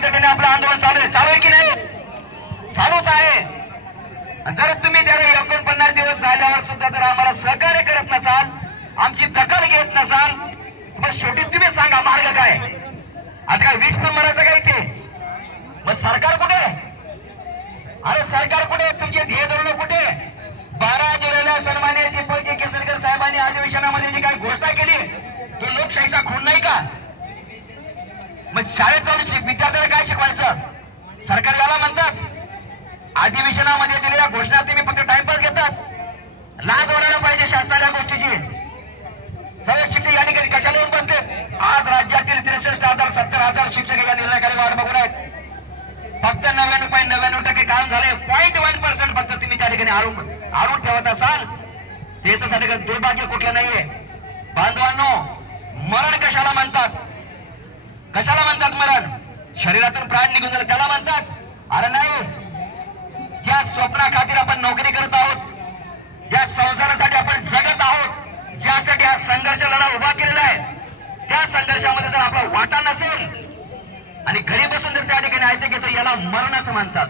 शांततेने आपलं आंदोलन चालू आहे की नाही? चालूच आहे. जर तुम्ही जर 49 दिवस झाल्यावर सुद्धा जर आम्हाला सहकार्य करत नसाल, आमची दखल घेत नसाल, मग शेवटी तुम्ही सांगा मार्ग काय? आता काय 20 नंबराचं काय ते? मग सरकार कुठे? अरे सरकार कुठे? तुमचे ध्येय धोरण कुठे? 12 जुलैला सन्माननीय दीपक केसरकर साहेबांनी अधिवेशनामध्ये जी काय घोषणा केली तो लोकशाहीचा खून नाही का? मग शाळेत जाऊन विद्यार्थ्याला काय शिकवायचं? सरकार याला म्हणतात. अधिवेशनामध्ये दिलेल्या घोषणा तुम्ही फक्त टाइमपास घेतात. लाज वाटायला पाहिजे शासनाला या गोष्टीची. सर्व शिक्षक या ठिकाणी कशाला येऊन बसले? आज राज्यातील 63,000-70,000 शिक्षक या निर्णयाकडे वाट बघून आहेत. फक्त 99.99% काम झाले. 0.1% फक्त तुम्ही त्या ठिकाणी आरून ठेवत असाल. त्याच्यासाठी दुर्भाग्य कुठलं नाहीये. बांधवांनो, मरण कशाला म्हणतात? कशाला म्हणतात मरण? शरीरातून प्राण निघून जाईल त्याला म्हणतात? अरे नाही, ज्या स्वप्ना खातीर आपण नोकरी करत आहोत, ज्या संसारासाठी आपण जगत आहोत, ज्यासाठी हा संघर्ष लढा उभा केलेला आहे, त्या संघर्षामध्ये जर आपला वाटा नसेल आणि घरी बसून जर त्या ठिकाणी ऐकते घेतो, याला मरण असं म्हणतात.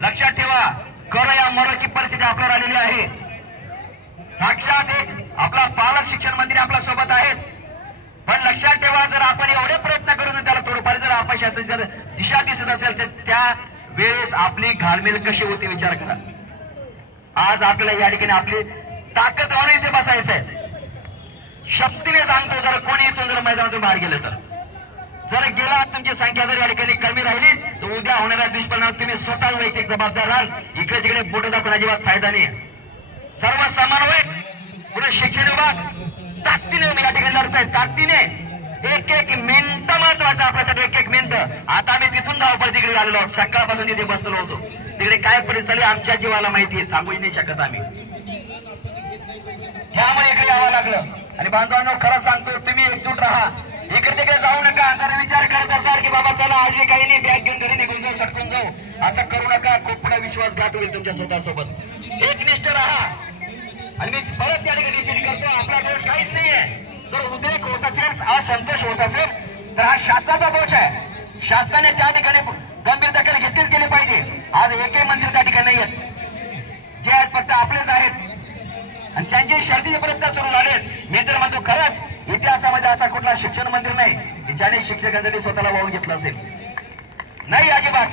लक्षात ठेवा, कर या मरोची परिस्थिती आपल्यावर आलेली आहे. साक्षात एक आपला पालक शिक्षण मंत्री आपल्या सोबत आहेत. पण लक्षात ठेवा, जर आपण एवढे प्रयत्न करून त्याला थोडंफार जर अपयशाची जर दिशा दिसत असेल तर त्या वेळेस आपली घालमेल कशी होती विचार करा. आज आपल्याला या ठिकाणी आपली ताकद वाढवून इथे बसायचंय. शक्तीने सांगतो, जर कोणी इथून जर मैदानातून बाहेर गेलं तर, जर गेला तुमची संख्या जर या ठिकाणी कमी राहिली तर उद्या होणाऱ्या दुष्परिणाम तुम्ही स्वतः वैयक्तिक जबाबदार राहाल. इकडे तिकडे बोट दाखवून अजिबात फायदा नाही. सर्व समन्वय पुढे शिक्षण विभाग ताकदीने या ठिकाणी लढतायत. ताकदीने एक एक मिनिट महत्वाचा आपल्यासाठी. एक एक मिनिट. आता आम्ही तिथून धावपळ तिकडे आलेलो आहोत. सकाळपासून तिथे बसलो होतो. तिकडे काय परिस्थिती आमच्या जीवाला माहिती आहे, सांगू नाही शकत आम्ही. त्यामुळे इकडे यावं लागलं. आणि बांधवांनो, खरं सांगतो, तुम्ही एकजूट राहा. इकडे तिकडे जाऊ नका. जर विचार करत असाल की बाबा चला आज मी काही नाही, बॅग घेऊन घरी निघून जाऊ, सटकून जाऊ, असं करू नका. खूप पुढे विश्वासघात होईल तुमच्या स्वतःसोबत. एकनिष्ठ राहा. आणि मी परत त्या ठिकाणी निश्चित करतो, आपला दोष काहीच नाहीये. जर उद्रेक होत असेल, असंतोष होत असेल तर हा शासनाचा दोष आहे. शासनाने त्या ठिकाणी गंभीर दखल घेतलीच गेली पाहिजे. आज एकही मंदिर त्या ठिकाणी नाही आहेत. जे आहेत फक्त आपलेच आहेत आणि त्यांचे शर्तीचे प्रयत्न सुरू झालेत. मी तर म्हणतो, खरंच इतिहासामध्ये असा कुठला शिक्षण मंदिर नाही की ज्याने शिक्षकांसाठी स्वतःला वाहून घेतलं असेल. नाही अजिबात.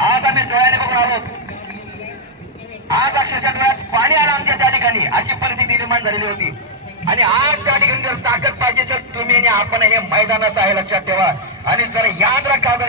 आज आम्ही डोळ्याने बघून आहोत. आज अक्षरशः डोळ्यात पाणी आलं आमच्या त्या ठिकाणी. अशी परिस्थिती निर्माण झालेली होती. आणि आज त्या ठिकाणी जर ताकद पाहिजे तर तुम्ही आणि आपण हे मैदानाचं आहे, लक्षात ठेवा. आणि जर याद रखा, जर